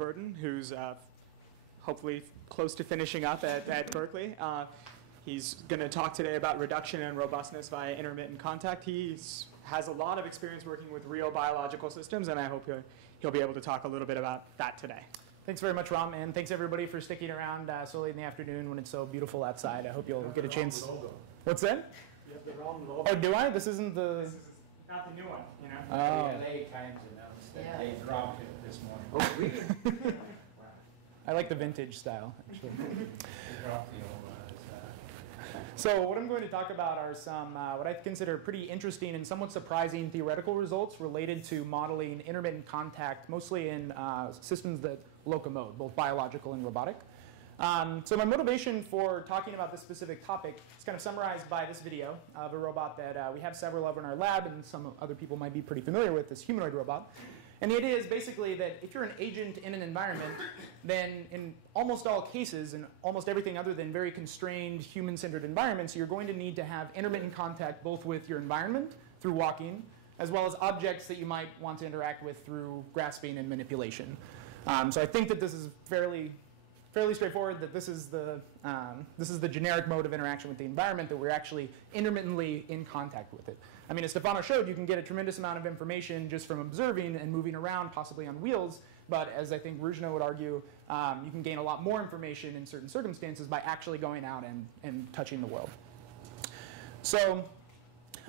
Burton, who's hopefully close to finishing up at Berkeley. He's going to talk today about reduction and robustness via intermittent contact. He has a lot of experience working with real biological systems, and I hope he'll be able to talk a little bit about that today. Thanks very much, Ram, and thanks everybody for sticking around so late in the afternoon when it's so beautiful outside. I hope you'll get a chance. What's that? You have the wrong logo. Oh, do I? This isn't the... This is not the new one, you know? Oh. LA Times announced that they dropped it this morning. Oh, really? I like the vintage style, actually. They dropped the old one. So what I'm going to talk about are some what I consider pretty interesting and somewhat surprising theoretical results related to modeling intermittent contact, mostly in systems that locomote, both biological and robotic. So my motivation for talking about this specific topic is kind of summarized by this video of a robot that we have several of in our lab, and some other people might be pretty familiar with, this humanoid robot. And the idea is basically that if you're an agent in an environment, then in almost all cases, and almost everything other than very constrained human-centered environments, you're going to need to have intermittent contact both with your environment through walking, as well as objects that you might want to interact with through grasping and manipulation. So I think that this is fairly straightforward, that this is the generic mode of interaction with the environment, that we're actually intermittently in contact with it. I mean, as Stefano showed, you can get a tremendous amount of information just from observing and moving around, possibly on wheels. But as I think Rujna would argue, you can gain a lot more information in certain circumstances by actually going out and touching the world. So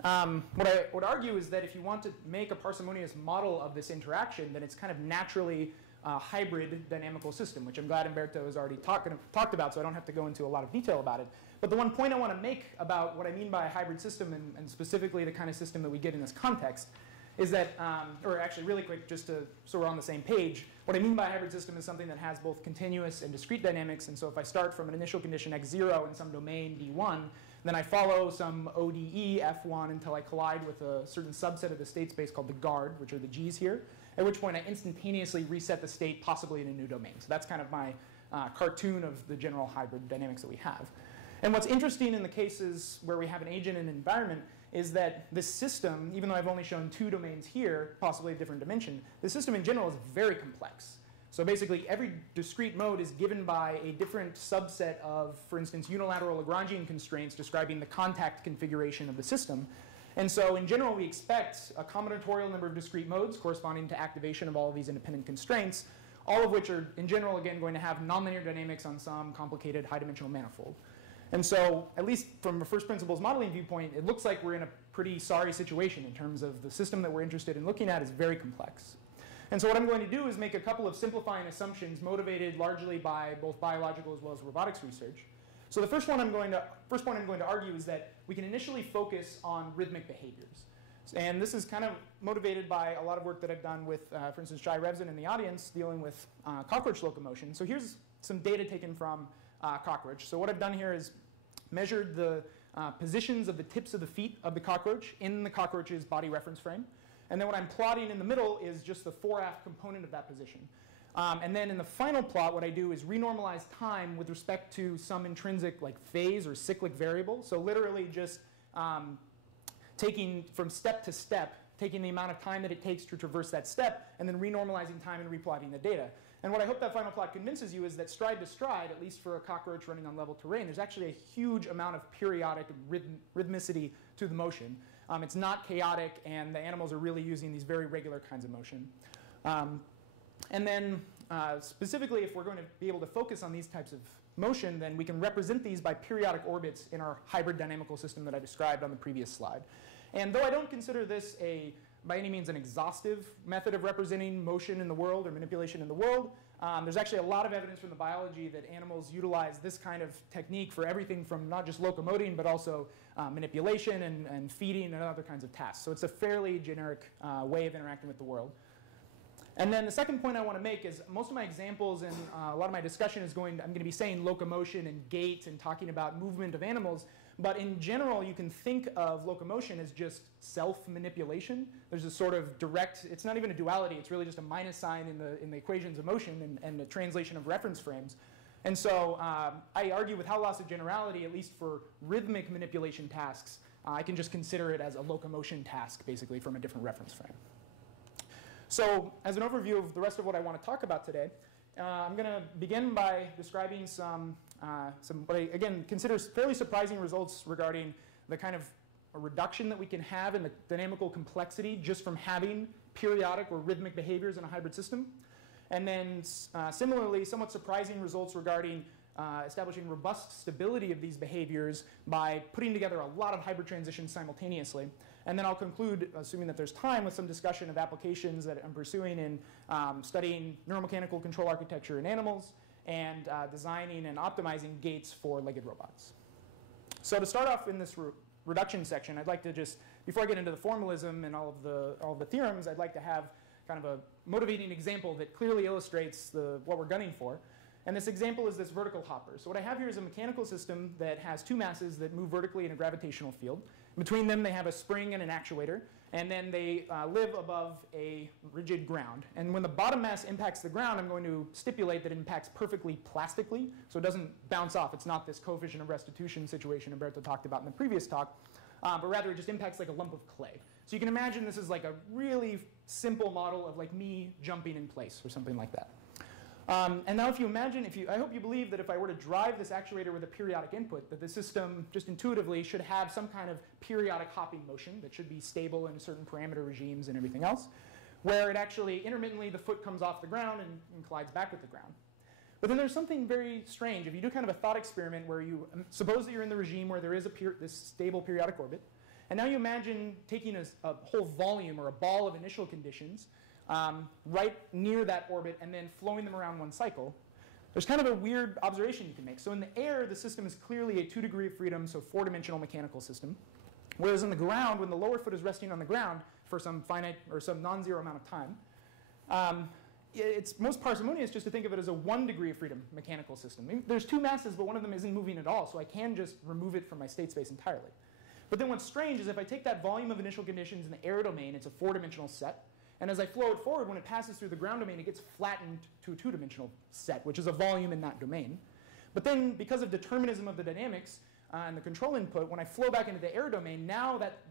what I would argue is that if you want to make a parsimonious model of this interaction, then it's kind of naturally hybrid dynamical system, which I'm glad Umberto has already talked about, so I don't have to go into a lot of detail about it. But the one point I want to make about what I mean by a hybrid system, and specifically the kind of system that we get in this context, is that, or actually really quick, just so we're on the same page, what I mean by a hybrid system is something that has both continuous and discrete dynamics. And so if I start from an initial condition x0 in some domain d1, then I follow some ODE f1 until I collide with a certain subset of the state space called the guard, which are the g's here, at which point I instantaneously reset the state, possibly in a new domain. So that's kind of my cartoon of the general hybrid dynamics that we have. And what's interesting in the cases where we have an agent and an environment is that this system, even though I've only shown two domains here, possibly a different dimension, the system in general is very complex. So basically, every discrete mode is given by a different subset of, for instance, unilateral Lagrangian constraints describing the contact configuration of the system. And so in general, we expect a combinatorial number of discrete modes corresponding to activation of all of these independent constraints, all of which are, in general, again, going to have nonlinear dynamics on some complicated high-dimensional manifold. And so, at least from a first principles modeling viewpoint, it looks like we're in a pretty sorry situation in terms of the system that we're interested in looking at is very complex. And so what I'm going to do is make a couple of simplifying assumptions motivated largely by both biological as well as robotics research. So the first point I'm going to argue is that we can initially focus on rhythmic behaviors. And this is kind of motivated by a lot of work that I've done with, for instance, Shai Revzin in the audience dealing with cockroach locomotion. So here's some data taken from cockroach. So what I've done here is measured the positions of the tips of the feet of the cockroach in the cockroach's body reference frame. And then what I'm plotting in the middle is just the 4-aft component of that position. And then in the final plot, what I do is renormalize time with respect to some intrinsic like phase or cyclic variable. So literally just taking from step to step, taking the amount of time that it takes to traverse that step, and then renormalizing time and replotting the data. And what I hope that final plot convinces you is that stride to stride, at least for a cockroach running on level terrain, there's actually a huge amount of periodic rhythmicity to the motion. It's not chaotic, and the animals are really using these very regular kinds of motion. And then specifically, if we're going to be able to focus on these types of motion, then we can represent these by periodic orbits in our hybrid dynamical system that I described on the previous slide. And though I don't consider this by any means an exhaustive method of representing motion in the world or manipulation in the world, there's actually a lot of evidence from the biology that animals utilize this kind of technique for everything from not just locomoting, but also manipulation and feeding and other kinds of tasks. So it's a fairly generic way of interacting with the world. And then the second point I want to make is most of my examples and a lot of my discussion is I'm going to be saying locomotion and gait and talking about movement of animals. But in general, you can think of locomotion as just self-manipulation. There's a sort of direct, it's not even a duality, it's really just a minus sign in the equations of motion and the translation of reference frames. And so I argue with Howe loss of generality, at least for rhythmic manipulation tasks, I can just consider it as a locomotion task, basically, from a different reference frame. So as an overview of the rest of what I want to talk about today I'm going to begin by describing some what I, again, consider fairly surprising results regarding the kind of a reduction that we can have in the dynamical complexity just from having periodic or rhythmic behaviors in a hybrid system. And then similarly, somewhat surprising results regarding establishing robust stability of these behaviors by putting together a lot of hybrid transitions simultaneously. And then I'll conclude, assuming that there's time, with some discussion of applications that I'm pursuing in studying neuromechanical control architecture in animals and designing and optimizing gates for legged robots. So to start off in this reduction section, I'd like to just, before I get into the formalism and all of the theorems, I'd like to have kind of a motivating example that clearly illustrates what we're gunning for. And this example is this vertical hopper. So what I have here is a mechanical system that has two masses that move vertically in a gravitational field. Between them, they have a spring and an actuator. And then they live above a rigid ground. And when the bottom mass impacts the ground, I'm going to stipulate that it impacts perfectly plastically, so it doesn't bounce off. It's not this coefficient of restitution situation Umberto talked about in the previous talk, but rather it just impacts like a lump of clay. So you can imagine this is like a really simple model of like me jumping in place or something like that. And now if you imagine, I hope you believe that if I were to drive this actuator with a periodic input, that the system just intuitively should have some kind of periodic hopping motion that should be stable in certain parameter regimes and everything else, where it actually intermittently the foot comes off the ground and collides back with the ground. But then there's something very strange. If you do kind of a thought experiment where you suppose that you're in the regime where there is this stable periodic orbit, and now you imagine taking a whole volume or a ball of initial conditions right near that orbit and then flowing them around one cycle, there's kind of a weird observation you can make. So in the air, the system is clearly a 2 degree of freedom, so 4-dimensional mechanical system. Whereas in the ground, when the lower foot is resting on the ground for some finite or some non-zero amount of time, it's most parsimonious just to think of it as a 1 degree of freedom mechanical system. There's two masses, but one of them isn't moving at all, so I can just remove it from my state space entirely. But then what's strange is if I take that volume of initial conditions in the air domain, it's a 4-dimensional set. And as I flow it forward, when it passes through the ground domain, it gets flattened to a 2-dimensional set, which is a volume in that domain. But then, because of determinism of the dynamics and the control input, when I flow back into the air domain, now that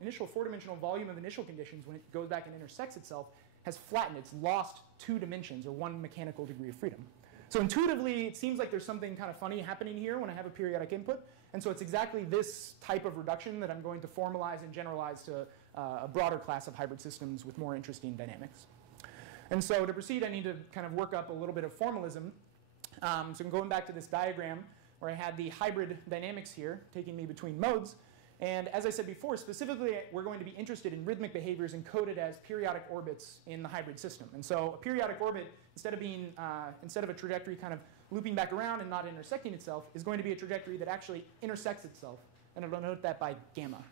initial 4-dimensional volume of initial conditions, when it goes back and intersects itself, has flattened. It's lost 2 dimensions, or 1 mechanical degree of freedom. So intuitively, it seems like there's something kind of funny happening here when I have a periodic input. And so it's exactly this type of reduction that I'm going to formalize and generalize to a broader class of hybrid systems with more interesting dynamics. And so to proceed, I need to kind of work up a little bit of formalism. So I'm going back to this diagram where I had the hybrid dynamics here, taking me between modes. And as I said before, specifically, we're going to be interested in rhythmic behaviors encoded as periodic orbits in the hybrid system. And so a periodic orbit, instead of a trajectory kind of looping back around and not intersecting itself, is going to be a trajectory that actually intersects itself. And I'll denote that by gamma.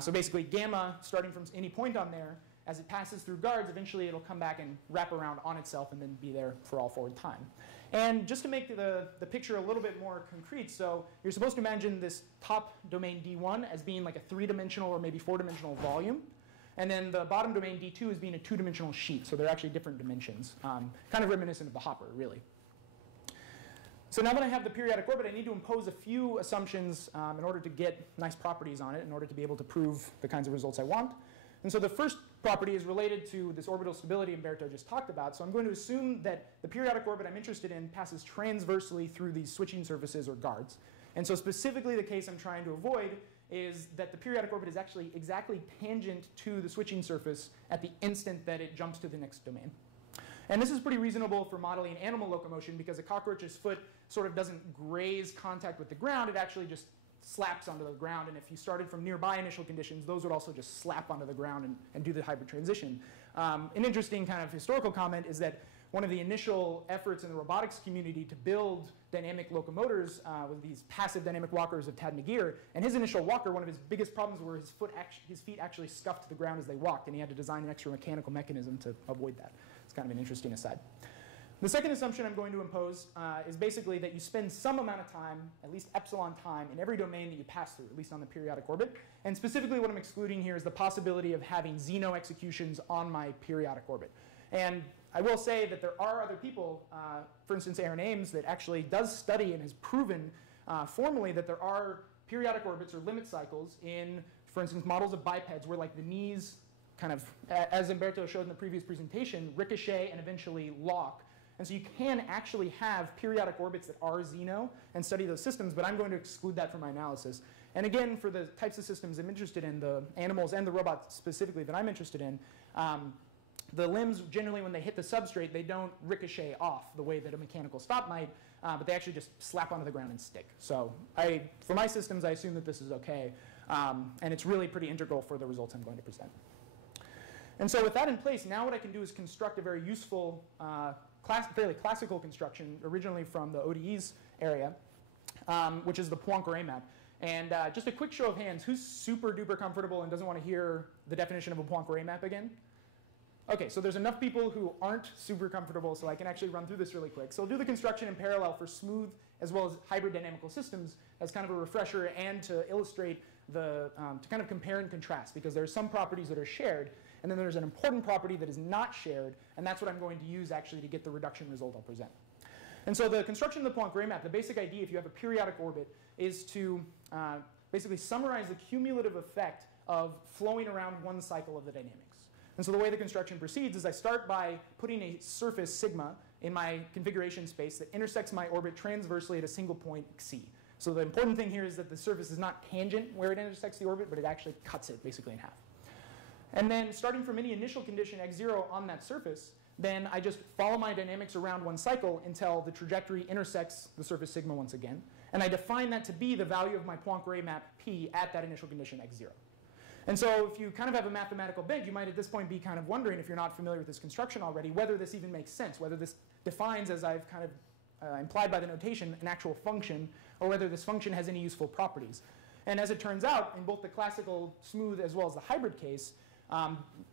So basically, gamma, starting from any point on there, as it passes through guards, eventually it'll come back and wrap around on itself and then be there for all forward time. And just to make the picture a little bit more concrete, so you're supposed to imagine this top domain D1 as being like a 3-dimensional or maybe 4-dimensional volume. And then the bottom domain D2 as being a 2-dimensional sheet. So they're actually different dimensions, kind of reminiscent of the hopper, really. So now that I have the periodic orbit, I need to impose a few assumptions in order to get nice properties on it, in order to be able to prove the kinds of results I want. And so the first property is related to this orbital stability Umberto just talked about. So I'm going to assume that the periodic orbit I'm interested in passes transversely through these switching surfaces or guards. And so specifically the case I'm trying to avoid is that the periodic orbit is actually exactly tangent to the switching surface at the instant that it jumps to the next domain. And this is pretty reasonable for modeling animal locomotion because a cockroach's foot sort of doesn't graze contact with the ground. It actually just slaps onto the ground, and if you started from nearby initial conditions, those would also just slap onto the ground and do the hybrid transition. An interesting kind of historical comment is that one of the initial efforts in the robotics community to build dynamic locomotors was these passive dynamic walkers of Tad McGeer, and his initial walker, one of his biggest problems were his feet actually scuffed the ground as they walked, and he had to design an extra mechanical mechanism to avoid that. It's kind of an interesting aside. The second assumption I'm going to impose is basically that you spend some amount of time, at least epsilon time, in every domain that you pass through, at least on the periodic orbit. And specifically what I'm excluding here is the possibility of having Zeno executions on my periodic orbit. And I will say that there are other people, for instance, Aaron Ames, that actually does study and has proven formally that there are periodic orbits or limit cycles in, for instance, models of bipeds where like the knees kind of, as Umberto showed in the previous presentation, ricochet and eventually lock. And so you can actually have periodic orbits that are Zeno and study those systems, but I'm going to exclude that from my analysis. And again, for the types of systems I'm interested in, the animals and the robots specifically that I'm interested in, the limbs, generally when they hit the substrate, they don't ricochet off the way that a mechanical stop might, but they actually just slap onto the ground and stick. So for my systems, I assume that this is OK. And it's really pretty integral for the results I'm going to present. And so with that in place, now what I can do is construct a very useful, fairly classical construction, originally from the ODE's area, which is the Poincare map. And just a quick show of hands, who's super duper comfortable and doesn't want to hear the definition of a Poincare map again? OK, so there's enough people who aren't super comfortable, so I can actually run through this really quick. So I'll do the construction in parallel for smooth as well as hybrid dynamical systems as kind of a refresher and to illustrate to kind of compare and contrast, because there are some properties that are shared, and then there's an important property that is not shared, and that's what I'm going to use actually to get the reduction result I'll present. And so the construction of the Poincare map, the basic idea, if you have a periodic orbit, is to basically summarize the cumulative effect of flowing around one cycle of the dynamics. And so the way the construction proceeds is I start by putting a surface sigma in my configuration space that intersects my orbit transversely at a single point c. So the important thing here is that the surface is not tangent where it intersects the orbit, but it actually cuts it basically in half. And then starting from any initial condition x0 on that surface, then I just follow my dynamics around one cycle until the trajectory intersects the surface sigma once again. And I define that to be the value of my Poincare map p at that initial condition x0. And so if you kind of have a mathematical bent, you might at this point be kind of wondering, if you're not familiar with this construction already, whether this even makes sense, whether this defines, as I've kind of implied by the notation, an actual function, or whether this function has any useful properties. And as it turns out, in both the classical smooth as well as the hybrid case,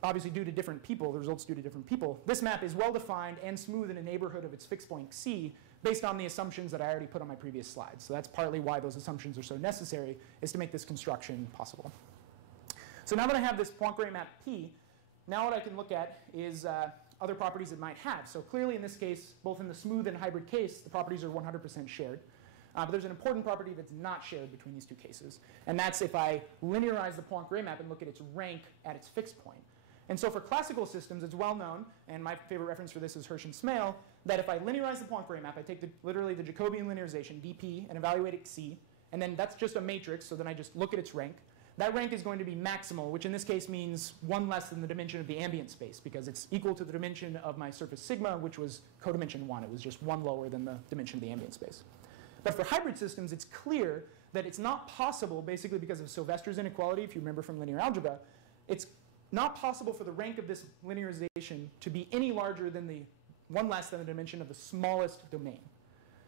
obviously due to different people, the results due to different people, this map is well-defined and smooth in a neighborhood of its fixed point c based on the assumptions that I already put on my previous slides. So that's partly why those assumptions are so necessary, is to make this construction possible. So now that I have this Poincare map p, now what I can look at is other properties it might have. So clearly in this case, both in the smooth and hybrid case, the properties are 100% shared. But there's an important property that's not shared between these two cases. And that's if I linearize the Poincare map and look at its rank at its fixed point. And so for classical systems, it's well known, and my favorite reference for this is Hirsch and Smale, that if I linearize the Poincare map, I take literally the Jacobian linearization, dp, and evaluate it c. And then that's just a matrix, so then I just look at its rank. That rank is going to be maximal, which in this case means one less than the dimension of the ambient space, because it's equal to the dimension of my surface sigma, which was codimension 1. It was just 1 lower than the dimension of the ambient space. But for hybrid systems, it's clear that it's not possible, basically because of Sylvester's inequality, if you remember from linear algebra, it's not possible for the rank of this linearization to be any larger than the one less than the dimension of the smallest domain.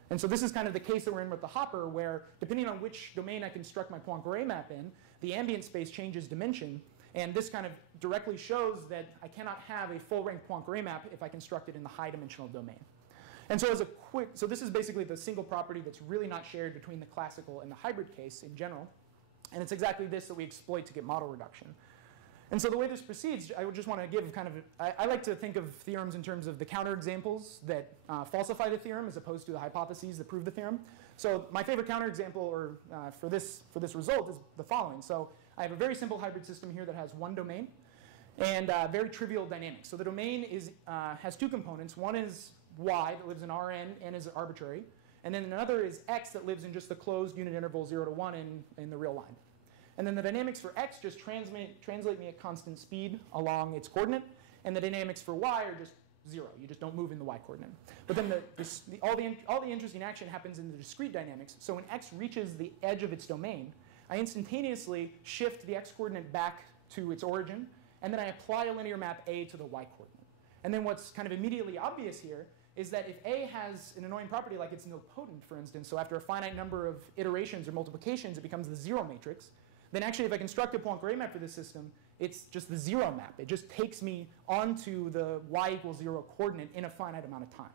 And so this is kind of the case that we're in with the hopper, where depending on which domain I construct my Poincare map in, the ambient space changes dimension. And this kind of directly shows that I cannot have a full rank Poincare map if I construct it in the high dimensional domain. And so so this is basically the single property that's really not shared between the classical and the hybrid case in general. And it's exactly this that we exploit to get model reduction. And so the way this proceeds, I would just want to give kind of, I like to think of theorems in terms of the counterexamples that falsify the theorem as opposed to the hypotheses that prove the theorem. So my favorite counterexample for this result is the following. So I have a very simple hybrid system here that has one domain and very trivial dynamics. So the domain has two components. One is y that lives in Rn and is arbitrary. And then another is x that lives in just the closed unit interval 0 to 1 in the real line. And then the dynamics for x just translate me at constant speed along its coordinate. And the dynamics for y are just 0. You just don't move in the y coordinate. But then all the interesting action happens in the discrete dynamics. So when x reaches the edge of its domain, I instantaneously shift the x coordinate back to its origin. And then I apply a linear map A to the y coordinate. And then what's kind of immediately obvious here is that if A has an annoying property like it's nilpotent, for instance, so after a finite number of iterations or multiplications, it becomes the 0 matrix, then actually if I construct a Poincare map for this system, it's just the 0 map. It just takes me onto the y equals 0 coordinate in a finite amount of time.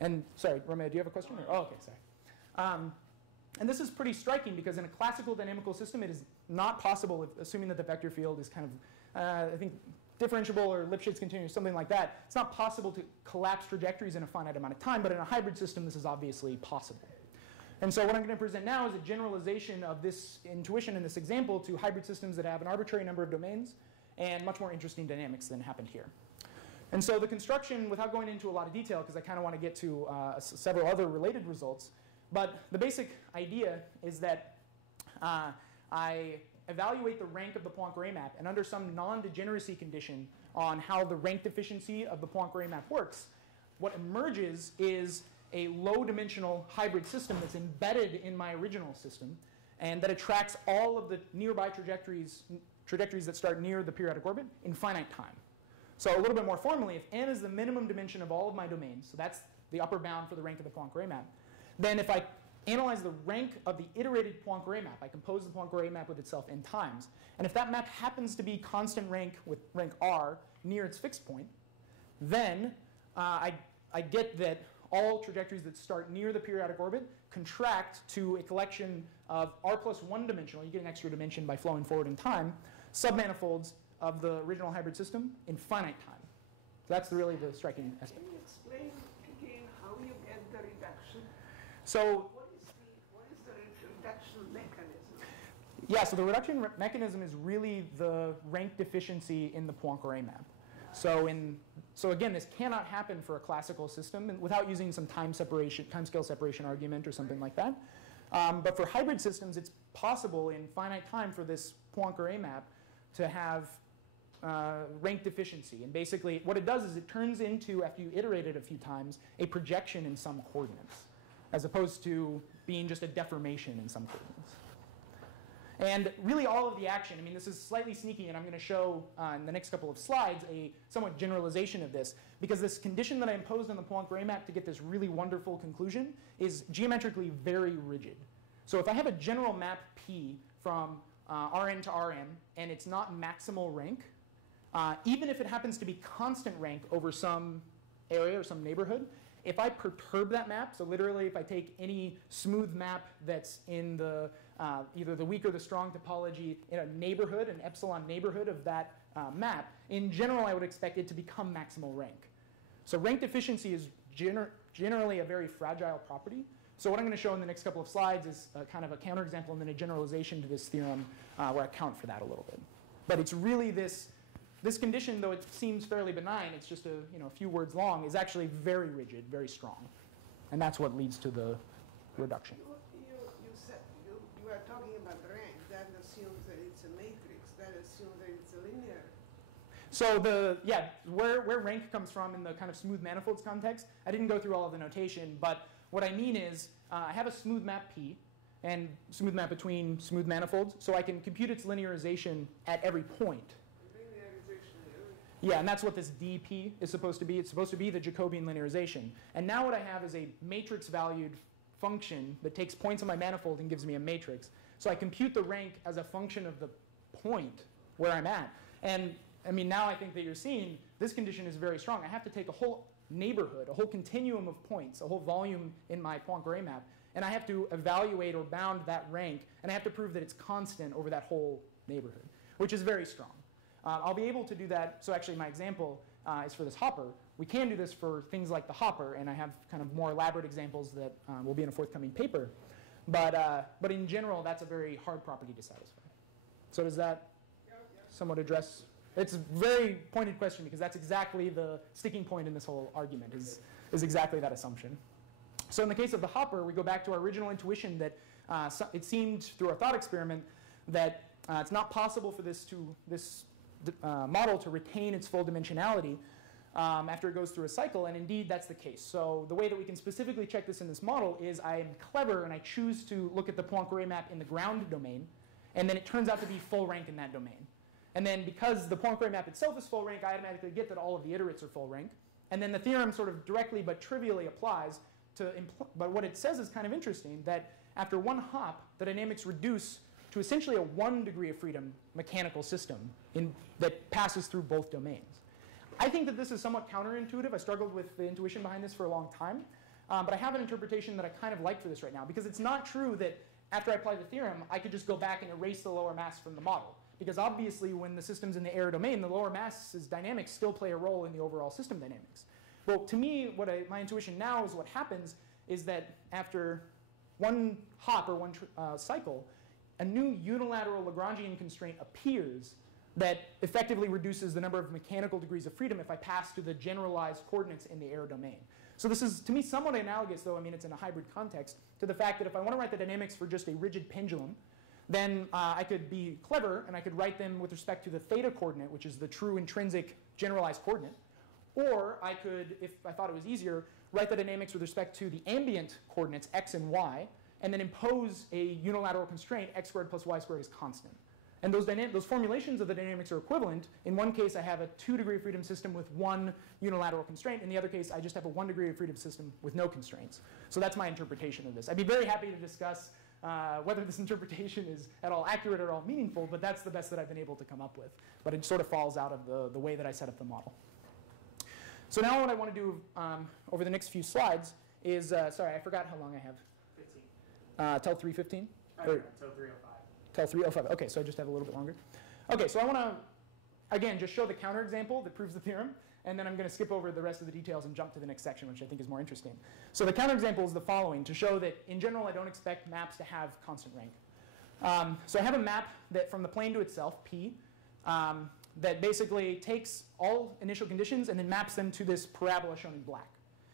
And sorry, Romeo, do you have a question? Oh, okay, sorry. And this is pretty striking because in a classical dynamical system, it is not possible, assuming that the vector field is kind of, I think, differentiable or Lipschitz continuous, something like that. It's not possible to collapse trajectories in a finite amount of time, but in a hybrid system, this is obviously possible. And so what I'm going to present now is a generalization of this intuition in this example to hybrid systems that have an arbitrary number of domains and much more interesting dynamics than happened here. And so the construction, without going into a lot of detail, because I kind of want to get to several other related results, but the basic idea is that I evaluate the rank of the Poincare map, and under some non-degeneracy condition on how the rank deficiency of the Poincare map works, what emerges is a low-dimensional hybrid system that's embedded in my original system, and that attracts all of the nearby trajectories that start near the periodic orbit in finite time. So a little bit more formally, if n is the minimum dimension of all of my domains, so that's the upper bound for the rank of the Poincare map, then if I analyze the rank of the iterated Poincare map, I compose the Poincare map with itself n times, and if that map happens to be constant rank with rank r near its fixed point, then I get that all trajectories that start near the periodic orbit contract to a collection of r plus 1 dimensional, you get an extra dimension by flowing forward in time, submanifolds of the original hybrid system in finite time. So that's really the striking aspect. Can you explain again how you get the reduction? So What is the reduction mechanism? yeah, so the reduction mechanism is really the rank deficiency in the Poincare map. So again, this cannot happen for a classical system without using some timescale separation argument or something like that. But for hybrid systems, it's possible in finite time for this Poincare map to have rank deficiency. And basically, what it does is it turns into, after you iterate it a few times, a projection in some coordinates, as opposed to being just a deformation in some coordinates. And really all of the action, I mean, this is slightly sneaky, and I'm going to show in the next couple of slides a somewhat generalization of this, because this condition that I imposed on the Poincare map to get this really wonderful conclusion is geometrically very rigid. So if I have a general map P from Rn to Rm, and it's not maximal rank, even if it happens to be constant rank over some area or some neighborhood, if I perturb that map, so literally if I take any smooth map that's in the either the weak or the strong topology in a neighborhood, an epsilon neighborhood of that map, in general I would expect it to become maximal rank. So rank deficiency is generally a very fragile property. So what I'm going to show in the next couple of slides is kind of a counterexample and then a generalization to this theorem where I account for that a little bit. But it's really this condition, though it seems fairly benign, it's just a few words long, is actually very rigid, very strong. And that's what leads to the reduction. You said you are talking about rank. That assumes that it's a matrix. That assumes that it's a linear. So where rank comes from in the kind of smooth manifolds context, I didn't go through all of the notation, but what I mean is I have a smooth map P, and smooth map between smooth manifolds, so I can compute its linearization at every point. Yeah, and that's what this dP is supposed to be. It's supposed to be the Jacobian linearization. And now what I have is a matrix-valued function that takes points on my manifold and gives me a matrix. So I compute the rank as a function of the point where I'm at. And I mean, now I think that you're seeing this condition is very strong. I have to take a whole neighborhood, a whole continuum of points, a whole volume in my Poincare map, and I have to evaluate or bound that rank, and I have to prove that it's constant over that whole neighborhood, which is very strong. I'll be able to do that. So actually my example is for this hopper. We can do this for things like the hopper, and I have kind of more elaborate examples that will be in a forthcoming paper. But in general, that's a very hard property to satisfy. So does that somewhat address? It's a very pointed question because that's exactly the sticking point in this whole argument is exactly that assumption. So in the case of the hopper, we go back to our original intuition that it seemed through our thought experiment that it's not possible for this model to retain its full dimensionality after it goes through a cycle, and indeed that's the case. So the way that we can specifically check this in this model is I am clever and I choose to look at the Poincare map in the ground domain, and then it turns out to be full rank in that domain. And then because the Poincare map itself is full rank, I automatically get that all of the iterates are full rank. And then the theorem sort of directly but trivially applies to, but what it says is kind of interesting, that after one hop, the dynamics reduce to essentially a 1 degree of freedom mechanical system that passes through both domains. I think that this is somewhat counterintuitive. I struggled with the intuition behind this for a long time. But I have an interpretation that I kind of like for this right now, because it's not true that after I apply the theorem, I could just go back and erase the lower mass from the model. Because obviously when the system's in the error domain, the lower mass's dynamics still play a role in the overall system dynamics. Well, to me, my intuition now is what happens is that after one hop or one cycle, a new unilateral Lagrangian constraint appears that effectively reduces the number of mechanical degrees of freedom if I pass to the generalized coordinates in the error domain. So this is, to me, somewhat analogous, though, I mean, it's in a hybrid context, to the fact that if I want to write the dynamics for just a rigid pendulum, then I could be clever and I could write them with respect to the theta coordinate, which is the true intrinsic generalized coordinate. Or I could, if I thought it was easier, write the dynamics with respect to the ambient coordinates, x and y, and then impose a unilateral constraint, x squared plus y squared is constant. And those formulations of the dynamics are equivalent. In one case, I have a 2-degree of freedom system with one unilateral constraint. In the other case, I just have a 1-degree of freedom system with no constraints. So that's my interpretation of this. I'd be very happy to discuss whether this interpretation is at all accurate or at all meaningful, but that's the best that I've been able to come up with. But it sort of falls out of the way that I set up the model. So now what I want to do over the next few slides is, sorry, I forgot how long I have. 15. Till 3:15? Till 3:05. Till 3:05. OK, so I just have a little bit longer. OK, so I want to, again, just show the counterexample that proves the theorem. And then I'm going to skip over the rest of the details and jump to the next section, which I think is more interesting. So the counterexample is the following, to show that, in general, I don't expect maps to have constant rank. So I have a map that from the plane to itself, P, that basically takes all initial conditions and then maps them to this parabola shown in black.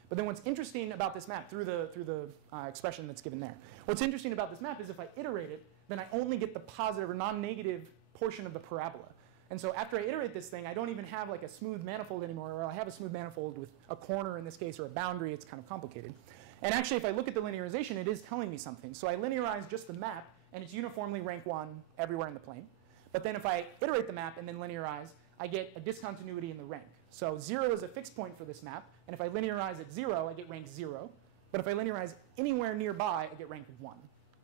But then what's interesting about this map, through the expression that's given there, what's interesting about this map is if I iterate it, then I only get the positive or non-negative portion of the parabola. And so after I iterate this thing, I don't even have like a smooth manifold anymore, or I have a smooth manifold with a corner in this case, or a boundary. It's kind of complicated. And actually, if I look at the linearization, it is telling me something. So I linearize just the map, and it's uniformly rank 1 everywhere in the plane. But then if I iterate the map and then linearize, I get a discontinuity in the rank. So 0 is a fixed point for this map. And if I linearize at 0, I get rank 0. But if I linearize anywhere nearby, I get rank 1.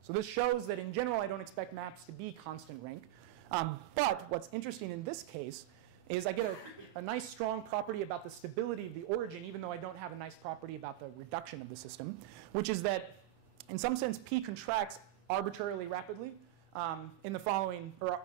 So this shows that in general, I don't expect maps to be constant rank. But what's interesting in this case is I get a nice strong property about the stability of the origin, even though I don't have a nice property about the reduction of the system, which is that in some sense P contracts arbitrarily rapidly in the following, or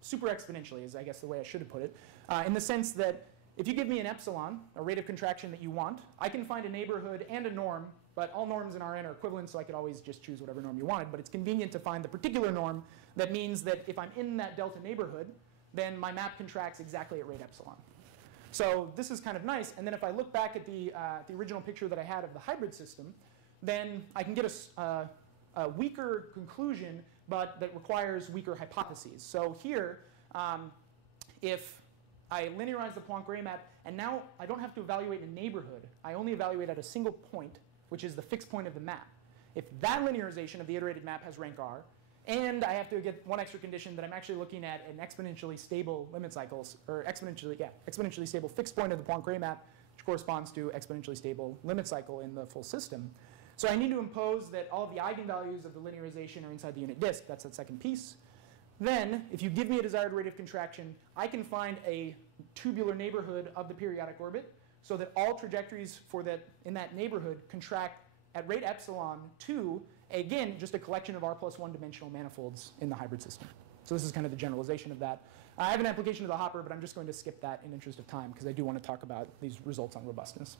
super exponentially is I guess the way I should have put it, in the sense that if you give me an epsilon, a rate of contraction that you want, I can find a neighborhood and a norm, but all norms in Rn are equivalent, so I could always just choose whatever norm you wanted. But it's convenient to find the particular norm that means that if I'm in that delta neighborhood, then my map contracts exactly at rate epsilon. So this is kind of nice. And then if I look back at the original picture that I had of the hybrid system, then I can get a weaker conclusion, but that requires weaker hypotheses. So here, if I linearize the Poincare map, and now I don't have to evaluate a neighborhood. I only evaluate at a single point, which is the fixed point of the map. If that linearization of the iterated map has rank R, and I have to get one extra condition that I'm actually looking at an exponentially stable limit cycles, or exponentially stable fixed point of the Poincare map, which corresponds to exponentially stable limit cycle in the full system. So I need to impose that all of the eigenvalues of the linearization are inside the unit disk. That's that second piece. Then, if you give me a desired rate of contraction, I can find a tubular neighborhood of the periodic orbit so that all trajectories for in that neighborhood contract at rate epsilon to, again, just a collection of R+1 dimensional manifolds in the hybrid system. So this is kind of the generalization of that. I have an application of the hopper, but I'm just going to skip that in interest of time because I do want to talk about these results on robustness.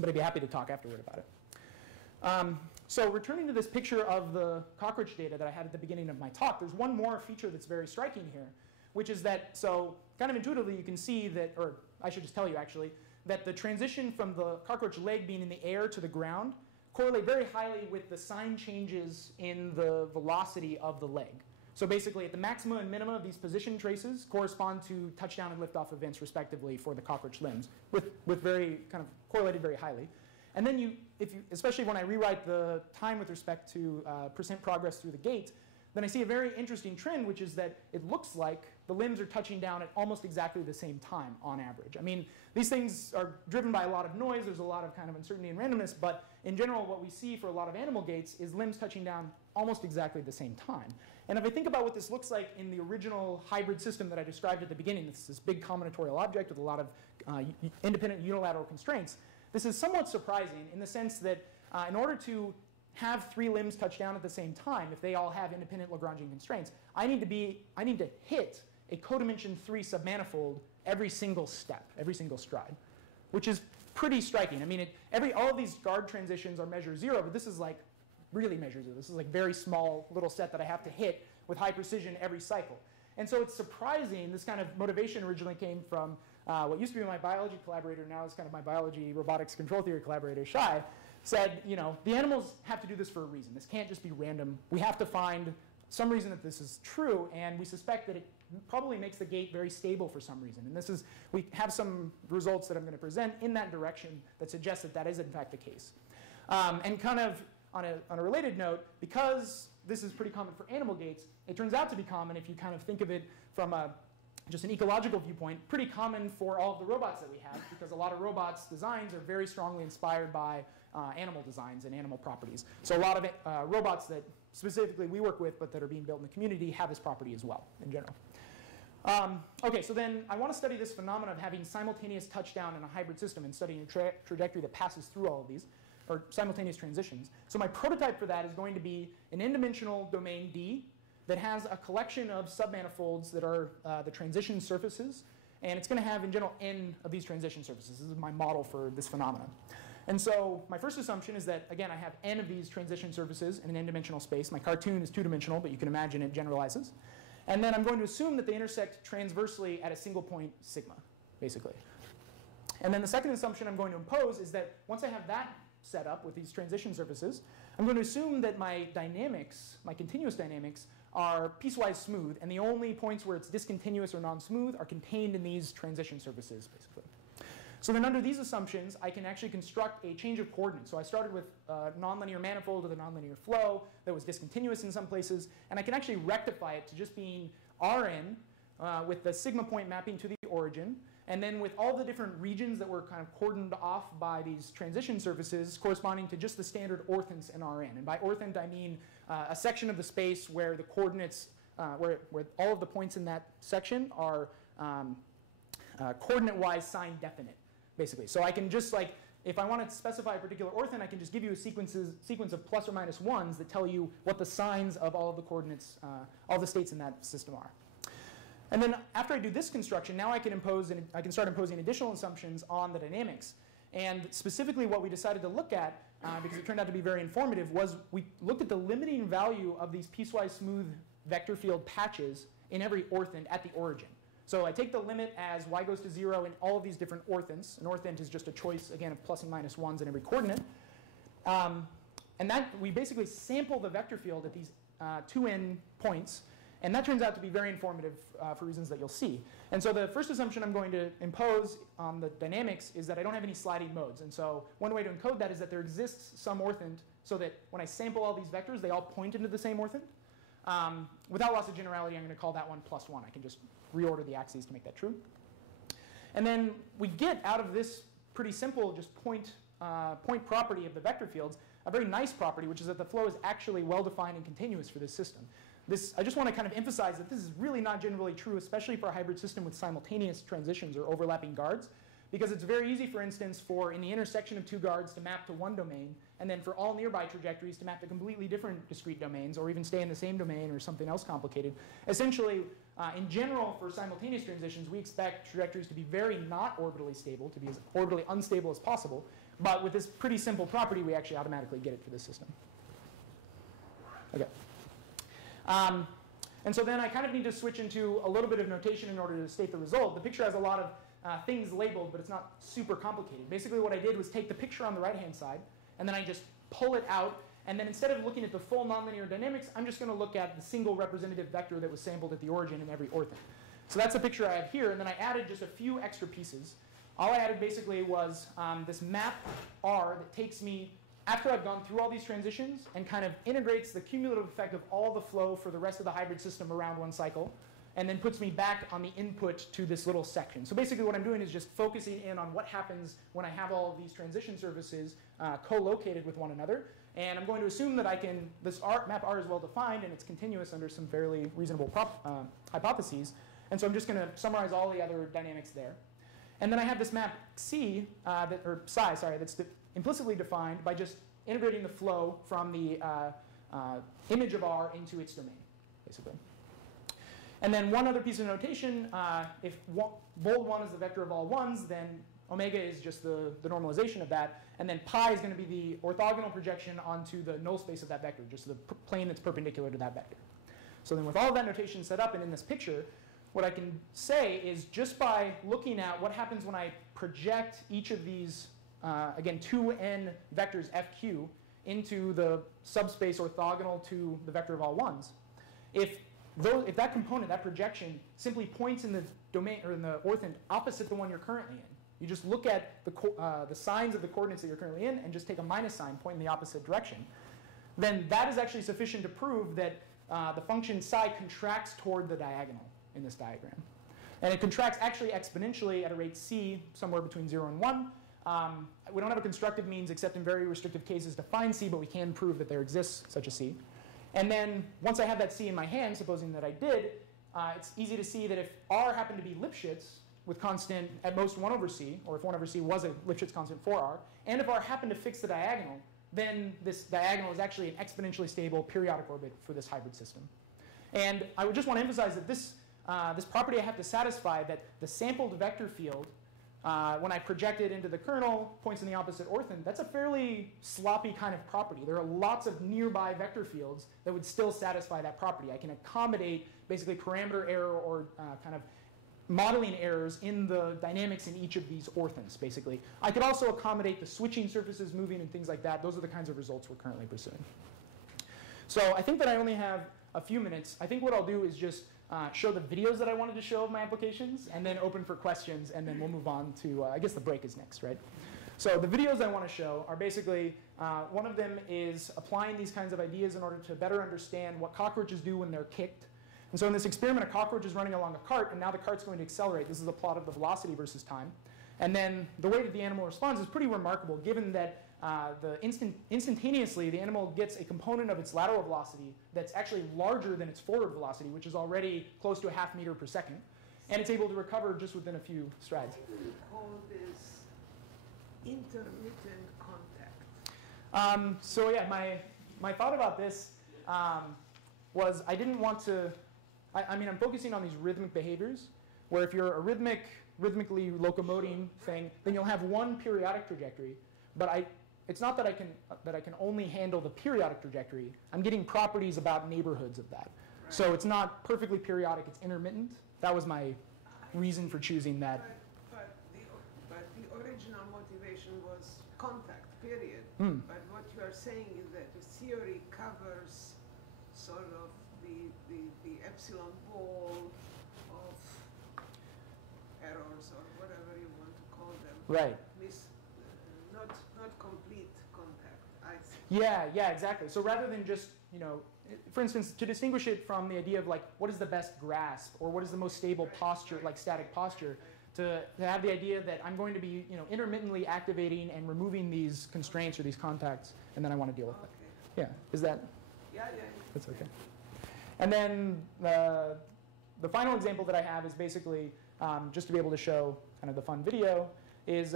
But I'd be happy to talk afterward about it. So returning to this picture of the cockroach data that I had at the beginning of my talk, there's one more feature that's very striking here, which is that, so kind of intuitively you can see that, or I should just tell you actually, that the transition from the cockroach leg being in the air to the ground correlate very highly with the sign changes in the velocity of the leg. So basically at the maxima and minima of these position traces correspond to touchdown and liftoff events respectively for the cockroach limbs, with very kind of correlated very highly. And then especially when I rewrite the time with respect to percent progress through the gate, then I see a very interesting trend, which is that it looks like the limbs are touching down at almost exactly the same time on average. I mean, these things are driven by a lot of noise. There's a lot of kind of uncertainty and randomness. But in general, what we see for a lot of animal gates is limbs touching down almost exactly at the same time. And if I think about what this looks like in the original hybrid system that I described at the beginning, this big combinatorial object with a lot of independent unilateral constraints, this is somewhat surprising in the sense that in order to have 3 limbs touch down at the same time, if they all have independent Lagrangian constraints, I need to hit a codimension 3 submanifold every single step, every single stride, which is pretty striking. I mean, all of these guard transitions are measure 0, but this is like really measure 0. This is like very small little set that I have to hit with high precision every cycle. And so it's surprising, this kind of motivation originally came from what used to be my biology collaborator, now is kind of my biology robotics control theory collaborator, Shai, said, you know, the animals have to do this for a reason. This can't just be random. We have to find some reason that this is true, and we suspect that it probably makes the gate very stable for some reason. And this is, we have some results that I'm going to present in that direction that suggest that that is in fact the case. And kind of on a related note, because this is pretty common for animal gates, it turns out to be common if you kind of think of it from just an ecological viewpoint, pretty common for all of the robots that we have, because a lot of robots' designs are very strongly inspired by animal designs and animal properties. So a lot of robots that specifically we work with but that are being built in the community have this property as well in general. Okay, so then I want to study this phenomenon of having simultaneous touchdown in a hybrid system and studying a trajectory that passes through all of these, or simultaneous transitions. So my prototype for that is going to be an n-dimensional domain D that has a collection of submanifolds that are the transition surfaces, and it's going to have, in general, n of these transition surfaces. This is my model for this phenomenon. And so my first assumption is that, again, I have n of these transition surfaces in an n-dimensional space. My cartoon is two-dimensional, but you can imagine it generalizes. And then I'm going to assume that they intersect transversely at a single point sigma, basically. And then the second assumption I'm going to impose is that once I have that set up with these transition surfaces, I'm going to assume that my dynamics, my continuous dynamics, are piecewise smooth, and the only points where it's discontinuous or non-smooth are contained in these transition surfaces, basically. So then under these assumptions, I can actually construct a change of coordinates. So I started with a nonlinear manifold with a nonlinear flow that was discontinuous in some places, and I can actually rectify it to just being Rn with the sigma point mapping to the origin, and then with all the different regions that were kind of cordoned off by these transition surfaces corresponding to just the standard orthents in Rn. And by orthent, I mean a section of the space where the coordinates, where all of the points in that section are coordinate-wise sign definite, basically. So I can just, like, if I want to specify a particular orthent, I can just give you a sequence of plus or minus ones that tell you what the signs of all of the coordinates, all the states in that system are. And then after I do this construction, now I can start imposing additional assumptions on the dynamics. And specifically what we decided to look at, because it turned out to be very informative, was we looked at the limiting value of these piecewise smooth vector field patches in every orthent at the origin. So I take the limit as y goes to 0 in all of these different orthents. An orthent is just a choice, again, of plus and minus ones in every coordinate. And that we basically sample the vector field at these 2n points. And that turns out to be very informative for reasons that you'll see. And so the first assumption I'm going to impose on the dynamics is that I don't have any sliding modes. And so one way to encode that is that there exists some orthent so that when I sample all these vectors, they all point into the same orthent. Without loss of generality, I'm going to call that one plus 1. I can just reorder the axes to make that true. And then we get out of this pretty simple just point property of the vector fields a very nice property, which is that the flow is actually well-defined and continuous for this system. I just want to kind of emphasize that this is really not generally true, especially for a hybrid system with simultaneous transitions or overlapping guards, because it's very easy, for instance, for in the intersection of two guards to map to one domain, and then for all nearby trajectories to map to completely different discrete domains, or even stay in the same domain or something else complicated. Essentially, in general, for simultaneous transitions, we expect trajectories to be very not orbitally stable, to be as orbitally unstable as possible. But with this pretty simple property, we actually automatically get it for this system. Okay. And so then I kind of need to switch into a little bit of notation in order to state the result. The picture has a lot of things labeled, but it's not super complicated. Basically what I did was take the picture on the right-hand side, and then I just pull it out, and then instead of looking at the full nonlinear dynamics, I'm just going to look at the single representative vector that was sampled at the origin in every orthent. So that's the picture I have here, and then I added just a few extra pieces. All I added basically was this map R that takes me after I've gone through all these transitions and kind of integrates the cumulative effect of all the flow for the rest of the hybrid system around one cycle, and then puts me back on the input to this little section. So basically what I'm doing is just focusing in on what happens when I have all of these transition surfaces co-located with one another. And I'm going to assume that this map R is well defined and it's continuous under some fairly reasonable hypotheses. And so I'm just going to summarize all the other dynamics there. And then I have this map C, or psi, sorry, that's implicitly defined by just integrating the flow from the image of R into its domain, basically. And then one other piece of notation, if bold 1 is the vector of all ones, then omega is just the normalization of that. And then pi is going to be the orthogonal projection onto the null space of that vector, just the plane that's perpendicular to that vector. So then with all of that notation set up and in this picture, what I can say is just by looking at what happens when I project each of these, again, 2n vectors fq into the subspace orthogonal to the vector of all ones, if that component, that projection, simply points in the domain or in the orthant opposite the one you're currently in, you just look at the signs of the coordinates that you're currently in and just take a minus sign, point in the opposite direction, then that is actually sufficient to prove that the function psi contracts toward the diagonal in this diagram. And it contracts actually exponentially at a rate c, somewhere between 0 and 1. We don't have a constructive means except in very restrictive cases to find c, but we can prove that there exists such a c. And then once I have that c in my hand, supposing that I did, it's easy to see that if r happened to be Lipschitz with constant at most 1 over c, or if 1 over c was a Lipschitz constant for r, and if r happened to fix the diagonal, then this diagonal is actually an exponentially stable periodic orbit for this hybrid system. And I would just want to emphasize that this property I have to satisfy, that the sampled vector field, when I project it into the kernel, points in the opposite orthant, that's a fairly sloppy kind of property. There are lots of nearby vector fields that would still satisfy that property. I can accommodate basically parameter error or kind of modeling errors in the dynamics in each of these orthants, basically. I could also accommodate the switching surfaces moving and things like that. Those are the kinds of results we're currently pursuing. So I think that I only have a few minutes. I think what I'll do is just show the videos that I wanted to show of my applications, and then open for questions, and then we'll move on to, I guess the break is next, right? So the videos I want to show are basically, one of them is applying these kinds of ideas in order to better understand what cockroaches do when they're kicked. And so in this experiment, a cockroach is running along a cart, and now the cart's going to accelerate. This is a plot of the velocity versus time. And then the way that the animal responds is pretty remarkable, given that instantaneously the animal gets a component of its lateral velocity that's actually larger than its forward velocity, which is already close to a ½ meter per second. And it's able to recover just within a few strides. Why do we call this intermittent contact? So yeah, my thought about this was I didn't want to, I mean, I'm focusing on these rhythmic behaviors, where if you're a rhythmically locomoting thing, then you'll have one periodic trajectory. But it's not that I can only handle the periodic trajectory. I'm getting properties about neighborhoods of that. Right. So it's not perfectly periodic, it's intermittent. That was my reason for choosing that. But the original motivation was contact, period. But what you are saying is that the theory covers sort of the epsilon ball of errors or whatever you want to call them. Right. Not complete contact, I see. Yeah, exactly. So rather than just, for instance, to distinguish it from the idea of like, what is the best grasp, or what is the most stable posture, like static posture, to have the idea that I'm going to be, intermittently activating and removing these constraints or these contacts, and then I want to deal with it. Yeah, is that? Yeah. That's okay. And then the final example that I have is basically, just to be able to show kind of the fun video, is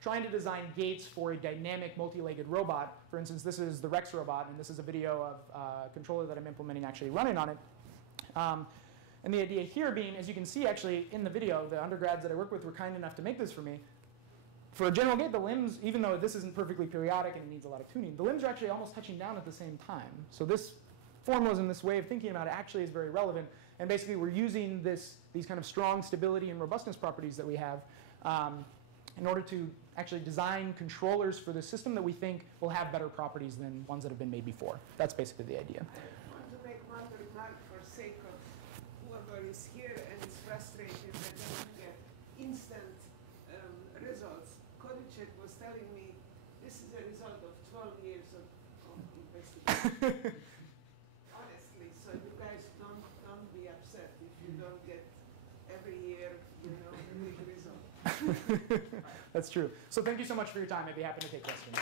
trying to design gates for a dynamic multi-legged robot. For instance, this is the Rex robot, and this is a video of a controller that I'm implementing actually running on it. And the idea here being, as you can see actually in the video, the undergrads that I work with were kind enough to make this for me. For a general gate, the limbs, even though this isn't perfectly periodic and it needs a lot of tuning, the limbs are actually almost touching down at the same time. So this formalism, this way of thinking about it actually is very relevant. And basically we're using these kind of strong stability and robustness properties that we have in order to actually design controllers for the system that we think will have better properties than ones that have been made before. That's basically the idea. I want to make one remark for sake of whoever is here and is frustrated that they don't get instant results. Kodicek was telling me this is a result of 12 years of investigation. Honestly, so you guys don't be upset if you don't get every year, a big result. That's true. So thank you so much for your time. I'd be happy to take questions.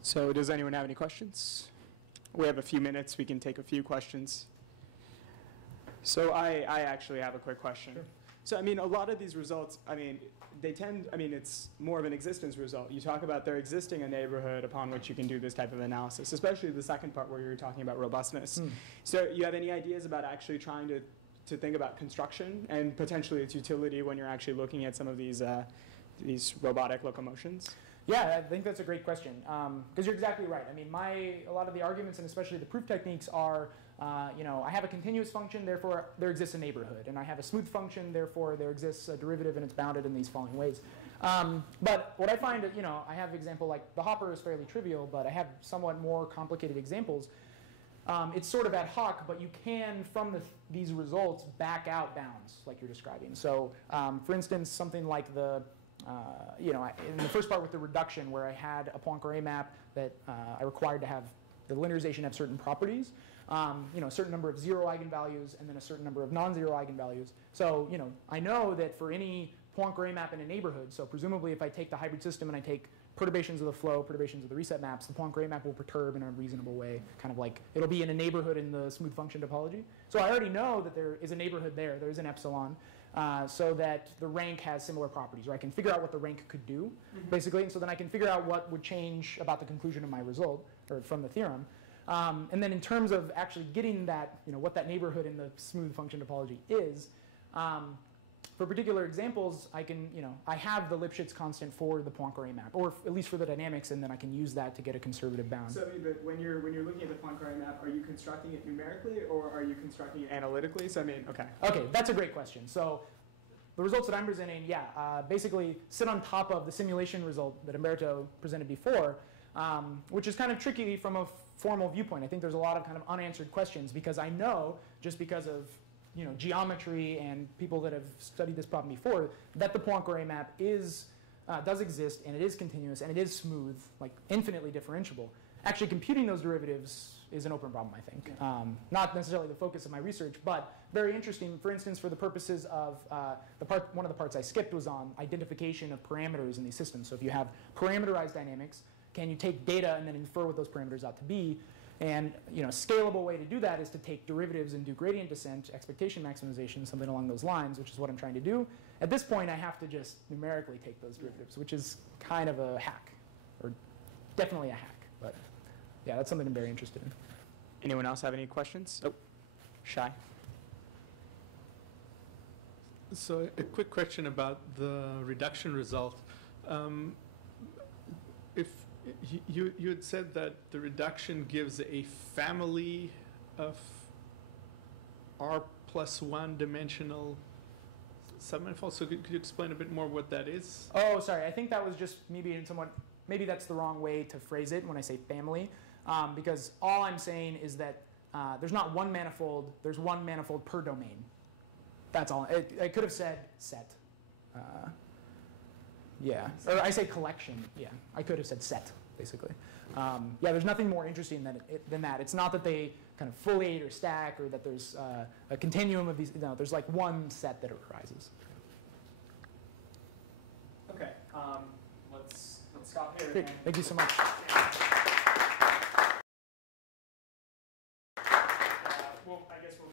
So does anyone have any questions? We have a few minutes. We can take a few questions. So I actually have a quick question. Sure. So, I mean, a lot of these results, it's more of an existence result. You talk about there existing a neighborhood upon which you can do this type of analysis, especially the second part where you're talking about robustness. So you have any ideas about actually trying to think about construction and potentially its utility when you're actually looking at some of these robotic locomotions? Yeah, I think that's a great question, because you're exactly right. I mean, a lot of the arguments, and especially the proof techniques, are, I have a continuous function, therefore there exists a neighborhood, and I have a smooth function, therefore there exists a derivative, and it's bounded in these following ways. But what I find, I have an example like the hopper is fairly trivial, but I have somewhat more complicated examples. It's sort of ad hoc, but you can, from these results, back out bounds, like you're describing. So, for instance, something like the in the first part with the reduction, where I had a Poincare map that I required to have the linearization have certain properties, a certain number of 0 eigenvalues and then a certain number of non-zero eigenvalues. So, I know that for any Poincare map in a neighborhood, so presumably if I take the hybrid system and I take perturbations of the flow, perturbations of the reset maps, the Poincare map will perturb in a reasonable way, kind of like it'll be in a neighborhood in the smooth function topology. So I already know that there is a neighborhood there. There's an epsilon. So that the rank has similar properties, or I can figure out what the rank could do, basically, and so then I can figure out what would change about the conclusion of my result, or from the theorem. And then in terms of actually getting that, what that neighborhood in the smooth function topology is, for particular examples, I can, I have the Lipschitz constant for the Poincare map, or at least for the dynamics, and then I can use that to get a conservative bound. So, but when you're looking at the Poincare map, are you constructing it numerically or are you constructing it analytically? So, I mean, okay. Okay, that's a great question. So, the results that I'm presenting, basically sit on top of the simulation result that Umberto presented before, which is kind of tricky from a formal viewpoint. I think there's a lot of kind of unanswered questions because I know, just because of geometry and people that have studied this problem before, that the Poincare map does exist, and it is continuous, and it is smooth, like infinitely differentiable. Actually, computing those derivatives is an open problem, I think. Not necessarily the focus of my research, but very interesting. For instance, for the purposes of one of the parts I skipped was on identification of parameters in these systems. So if you have parameterized dynamics, can you take data and then infer what those parameters ought to be? And a scalable way to do that is to take derivatives and do gradient descent, expectation maximization, something along those lines, which is what I'm trying to do. At this point, I have to just numerically take those derivatives, which is kind of a hack, or definitely a hack. But yeah, that's something I'm very interested in. Anyone else have any questions? Oh, Shai. So a quick question about the reduction result. If you had said that the reduction gives a family of R+1 dimensional submanifolds. So could you explain a bit more what that is? Oh, sorry. I think that was just maybe that's the wrong way to phrase it when I say family, because all I'm saying is that there's not one manifold. There's one manifold per domain. That's all. I could have said set. Yeah, or I say collection. Yeah, I could have said set, basically. Yeah, there's nothing more interesting than that. It's not that they kind of foliate or stack, or that there's a continuum of these. No, there's like one set that arises. Okay, let's stop here. Great. Thank you so much.